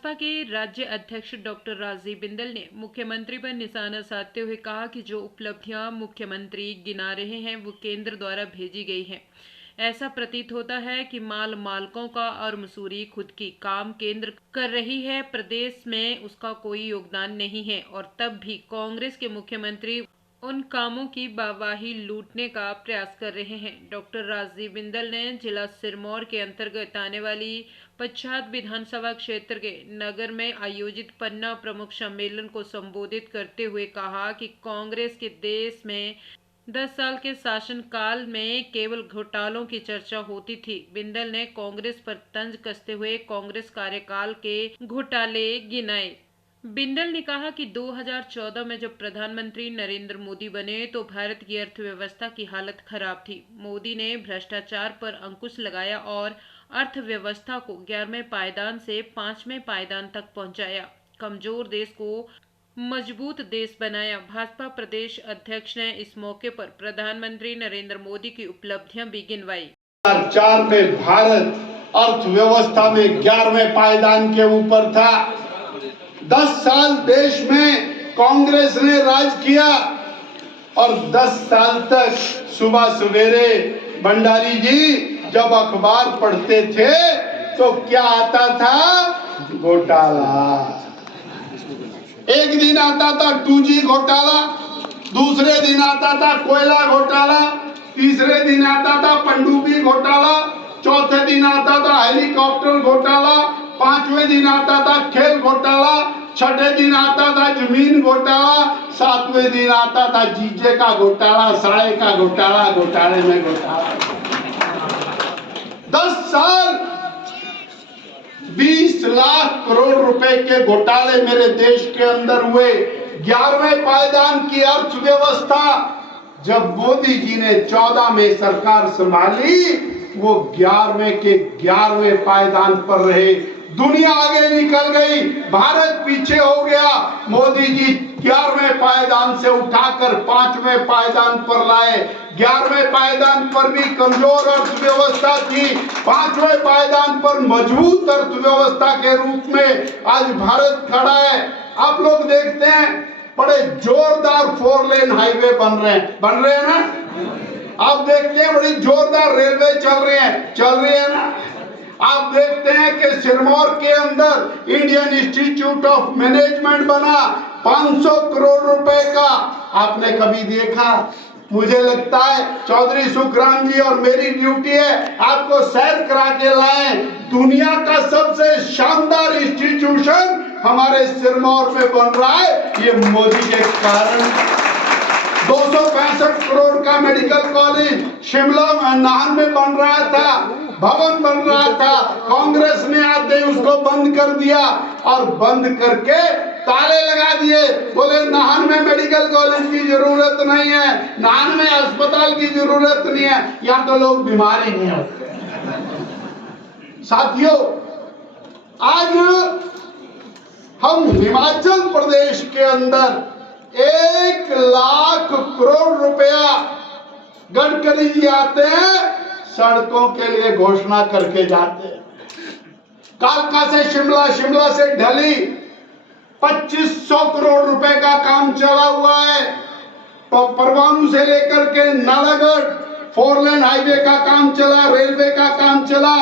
भाजपा के राज्य अध्यक्ष डॉक्टर राजीव बिंदल ने मुख्यमंत्री पर निशाना साधते हुए कहा कि जो उपलब्धियां मुख्यमंत्री गिना रहे हैं वो केंद्र द्वारा भेजी गई हैं। ऐसा प्रतीत होता है कि मालकों का और मसूरी खुद की काम केंद्र कर रही है, प्रदेश में उसका कोई योगदान नहीं है। और तब भी कांग्रेस के मुख्यमंत्री उन कामों की वाहवाही लूटने का प्रयास कर रहे हैं। डॉक्टर राजीव बिंदल ने जिला सिरमौर के अंतर्गत आने वाली पच्छाद विधानसभा क्षेत्र के नगर में आयोजित पन्ना प्रमुख सम्मेलन को संबोधित करते हुए कहा कि कांग्रेस के देश में 10 साल के शासनकाल में केवल घोटालों की चर्चा होती थी। बिंदल ने कांग्रेस पर तंज कसते हुए कांग्रेस कार्यकाल के घोटाले गिनाए। बिंदल ने कहा कि 2014 में जब प्रधानमंत्री नरेंद्र मोदी बने तो भारत की अर्थव्यवस्था की हालत खराब थी। मोदी ने भ्रष्टाचार पर अंकुश लगाया और अर्थव्यवस्था को 11वें पायदान से 5वें पायदान तक पहुंचाया, कमजोर देश को मजबूत देश बनाया। भाजपा प्रदेश अध्यक्ष ने इस मौके पर प्रधानमंत्री नरेंद्र मोदी की उपलब्धियां भी गिनवाई। 2004 में भारत अर्थव्यवस्था में 11वें पायदान के ऊपर था। 10 साल देश में कांग्रेस ने राज किया और 10 साल तक सुबह सवेरे भंडारी जी जब अखबार पढ़ते थे तो क्या आता था? घोटाला। एक दिन आता था 2G घोटाला, दूसरे दिन आता था कोयला घोटाला, तीसरे दिन आता था पनडुब्बी घोटाला, चौथे दिन आता था हेलीकॉप्टर घोटाला, 5वें दिन आता था खेल घोटाला, 6ठे दिन आता था जमीन घोटाला, 7वें दिन आता था जीजे का घोटाला, साढ़े का घोटाला, घोटाले में घोटाला। 10 साल 20 लाख करोड़ रुपए के घोटाले मेरे देश के अंदर हुए। 11वें पायदान की अर्थव्यवस्था जब मोदी जी ने 14 में सरकार संभाली वो 11वें के 11वें पायदान पर रहे। दुनिया आगे निकल गई, भारत पीछे हो गया। मोदी जी 11वें पायदान से उठाकर 5वें पायदान पर लाए। 11वें पायदान पर भी कमजोर अर्थव्यवस्था थी, 5वें पायदान पर मजबूत अर्थव्यवस्था के रूप में आज भारत खड़ा है। आप लोग देखते हैं बड़े जोरदार 4 लेन हाईवे बन रहे हैं ना। आप देखते हैं बड़ी जोरदार रेलवे चल रही है ना। आप देखते हैं कि सिरमौर के अंदर इंडियन इंस्टीट्यूट ऑफ मैनेजमेंट बना 500 करोड़ रुपए का। आपने कभी देखा? मुझे लगता है चौधरी सुखराम जी और मेरी ड्यूटी है आपको सैर करा के लाएं। दुनिया का सबसे शानदार इंस्टीट्यूशन हमारे सिरमौर में बन रहा है, ये मोदी के कारण। 265 करोड़ का मेडिकल कॉलेज शिमला में नाहन में बन रहा था, भवन बन रहा था। कांग्रेस ने आते ही उसको बंद कर दिया और बंद करके ताले लगा दिए। बोले नाहन में मेडिकल कॉलेज की जरूरत नहीं है, नाहन में अस्पताल की जरूरत नहीं है, यहाँ तो लोग बीमार ही नहीं होते। साथियों, आज हम हिमाचल प्रदेश के अंदर 1 लाख करोड़ रुपया गडकरी जी आते हैं, सड़कों के लिए घोषणा करके जाते हैं। कालका से शिमला, शिमला से ढली 2500 करोड़ रुपए का काम चला हुआ है। तो परवाणु से लेकर के नालागढ़ 4 लेन हाईवे का काम चला, रेलवे का काम चला,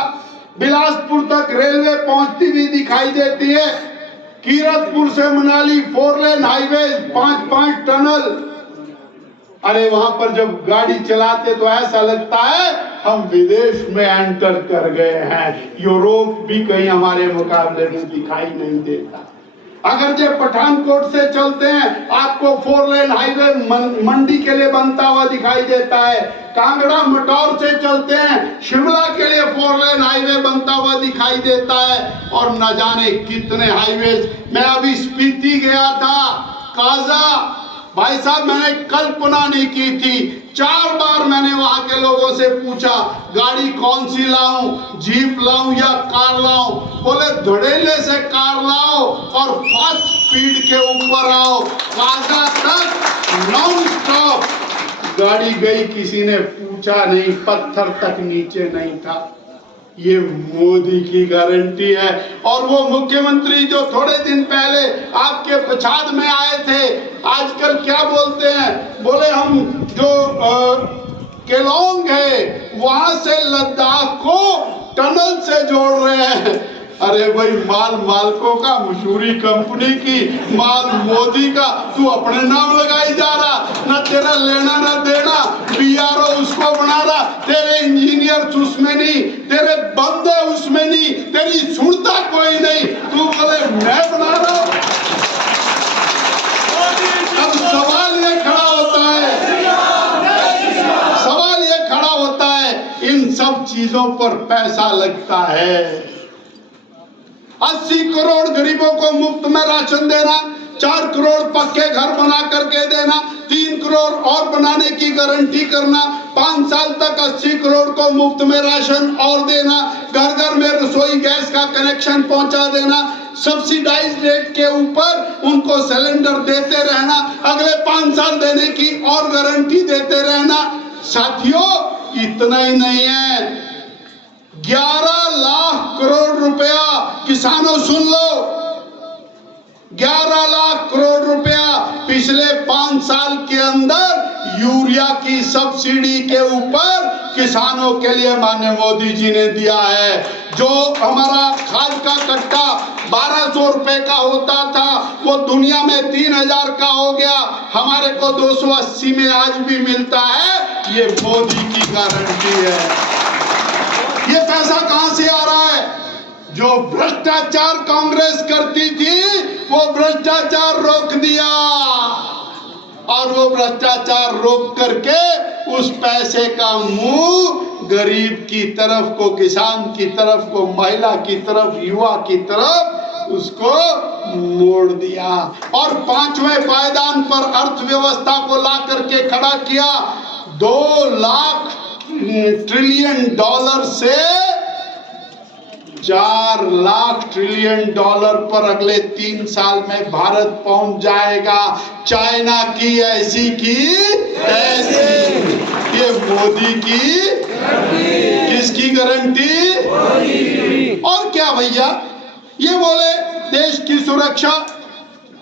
बिलासपुर तक रेलवे पहुंचती हुई दिखाई देती है। कीरतपुर से मनाली 4 लेन हाईवे, 5 टनल। अरे वहां पर जब गाड़ी चलाते तो ऐसा लगता है हम विदेश में एंटर कर गए हैं। यूरोप भी कहीं हमारे मुकाबले में दिखाई नहीं देता। अगर जो पठानकोट से चलते हैं आपको 4 लेन हाईवे मंडी के लिए बनता हुआ दिखाई देता है। कांगड़ा मटौर से चलते हैं शिमला के लिए 4 लेन हाईवे बनता हुआ दिखाई देता है। और न जाने कितने हाईवे। मैं अभी स्पीति गया था, काजा, भाई साहब मैंने कल्पना नहीं की थी। 4 बार मैंने वहां के लोगों से पूछा गाड़ी कौन सी लाऊं, जीप लाऊं या कार लाऊं? बोले धड़ेले से कार लाओ और फास्ट स्पीड के ऊपर आओ। काजा तक नॉन स्टॉप गाड़ी गई, किसी ने पूछा नहीं, पत्थर तक नीचे नहीं था। ये मोदी की गारंटी है। और वो मुख्यमंत्री जो थोड़े दिन पहले आपके पछाड़ में आए थे, आजकल क्या बोलते हैं, बोले हम जो केलोंग है वहां से लद्दाख को टनल से जोड़ रहे हैं। अरे भाई, माल मालकों का, मशहूरी कंपनी की माल मोदी का, तू अपने नाम लगाई जा रहा, ना तेरा लेना ना देना, बीआरओ उसको बना रहा, तेरे इंजीनियर उसमें नहीं, तेरे बंदे उसमें नहीं, तेरी सुनता कोई नहीं, तू बोले मैं बना रहा हूं। अब सवाल ये खड़ा होता है, सवाल ये खड़ा होता है, इन सब चीजों पर पैसा लगता है। 80 करोड़ गरीबों को मुफ्त में राशन देना, 4 करोड़ पक्के घर बना करके देना, 3 करोड़ और बनाने की गारंटी करना, 5 साल तक 80 करोड़ को मुफ्त में राशन और देना, घर घर में रसोई गैस का कनेक्शन पहुंचा देना, सब्सिडाइज रेट के ऊपर उनको सिलेंडर देते रहना, अगले 5 साल देने की और गारंटी देते रहना। साथियों, इतना ही नहीं है, 11 लाख करोड़ रुपया, किसानों सुन लो, 11 लाख करोड़ रुपया पिछले 5 साल के अंदर यूरिया की सब्सिडी के ऊपर किसानों के लिए माननीय मोदी जी ने दिया है। जो हमारा खाद का कट्टा 1200 रुपए का होता था, वो दुनिया में 3000 का हो गया, हमारे को 280 में आज भी मिलता है। ये मोदी की गारंटी है। ये पैसा कहां से आ रहा है? जो भ्रष्टाचार कांग्रेस करती थी, वो भ्रष्टाचार रोक दिया, और वो भ्रष्टाचार रोक करके उस पैसे का मुंह गरीब की तरफ को, किसान की तरफ को, महिला की तरफ, युवा की तरफ उसको मोड़ दिया। और 5वें पायदान पर अर्थव्यवस्था को ला करके खड़ा किया। 2 लाख ट्रिलियन डॉलर से 4 लाख ट्रिलियन डॉलर पर अगले 3 साल में भारत पहुंच जाएगा। चाइना की ऐसी की तैसी। ये मोदी की, किसकी गारंटी? और क्या भैया, ये बोले देश की सुरक्षा।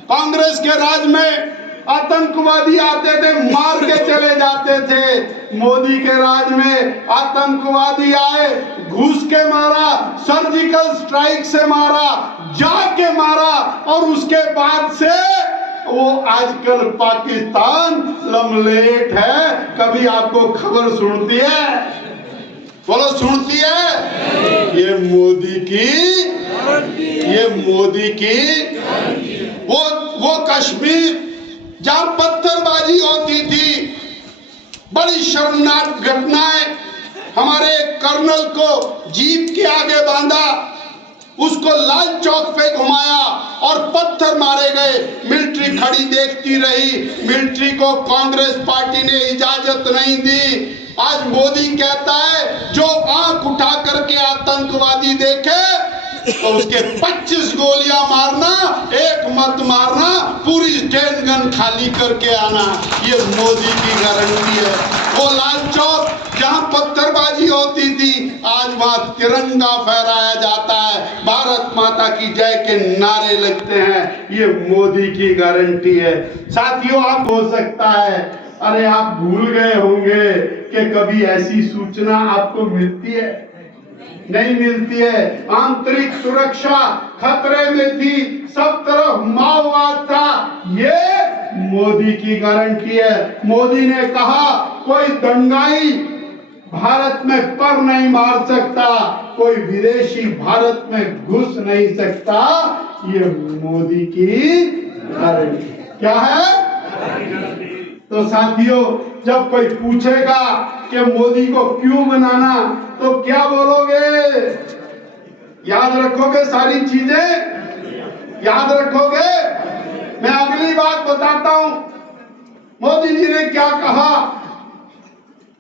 कांग्रेस के राज में आतंकवादी आते थे, मार के चले जाते थे। मोदी के राज में आतंकवादी आए, घुस के मारा, सर्जिकल स्ट्राइक से मारा, जाके मारा, और उसके बाद से वो आजकल पाकिस्तान लमलेट है। कभी आपको खबर सुनती है? बोलो, सुनती है? ये मोदी की, ये मोदी की। वो कश्मीर जहां पत्थरबाजी होती थी, बड़ी शर्मनाक घटनाएं, हमारे कर्नल को जीप के आगे बांधा, उसको लाल चौक पे घुमाया और पत्थर मारे गए। मिलिट्री खड़ी देखती रही, मिलिट्री को कांग्रेस पार्टी ने इजाजत नहीं दी। आज मोदी कहता है जो आंख उठा करके आतंकवादी देखे तो उसके 25 गोलियां मारना, 1 मत मारना, पूरी स्टैंड गन खाली करके आना। ये मोदी की गारंटी है। वो लाल चौक जहां पत्थरबाजी होती थी, आज वहां तिरंगा फहराया जाता है, भारत माता की जय के नारे लगते हैं। ये मोदी की गारंटी है। साथियों, आप हो सकता है, अरे आप भूल गए होंगे कि कभी ऐसी सूचना आपको मिलती है? नहीं मिलती है। आंतरिक सुरक्षा खतरे में थी, सब तरफ माओवाद था। ये मोदी की गारंटी है। मोदी ने कहा कोई दंगाई भारत में पर नहीं मार सकता, कोई विदेशी भारत में घुस नहीं सकता। ये मोदी की गारंटी क्या है? तो साथियों, जब कोई पूछेगा कि मोदी को क्यों बनाना, तो क्या बोलोगे? याद रखोगे? सारी चीजें याद रखोगे? मैं अगली बात बताता हूं। मोदी जी ने क्या कहा?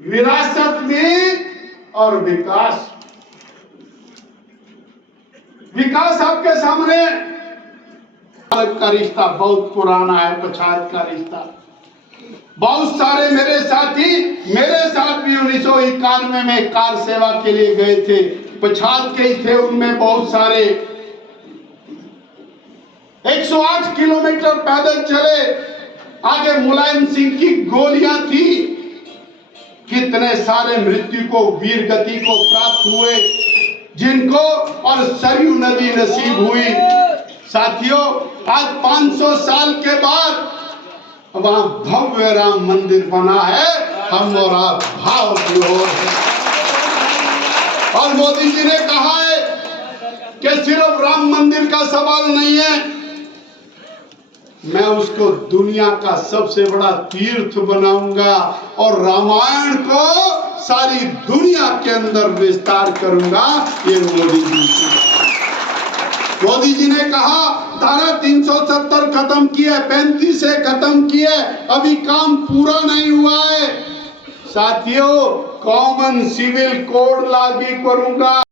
विरासत भी और विकास। विकास आपके सामने। का रिश्ता बहुत पुराना है, पछाड़ का रिश्ता। बहुत सारे मेरे साथी, मेरे साथ भी 1991 में कार सेवा के लिए गए थे। पछाड़ के थे, उनमें बहुत सारे 108 किलोमीटर पैदल चले, आगे मुलायम सिंह की गोलियां थी, कितने सारे मृत्यु को, वीर गति को प्राप्त हुए, जिनको और सरयू नदी नसीब हुई। साथियों, आज 500 साल के बाद वहां भव्य राम मंदिर बना है, हम और आप भाव विभोर है। और मोदी जी ने कहा है कि सिर्फ राम मंदिर का सवाल नहीं है, मैं उसको दुनिया का सबसे बड़ा तीर्थ बनाऊंगा और रामायण को सारी दुनिया के अंदर विस्तार करूंगा। ये मोदी जी ने कहा धारा 370 खत्म की है, 35 से खत्म की है, अभी काम पूरा नहीं हुआ है। साथियों, कॉमन सिविल कोड लागू करूंगा।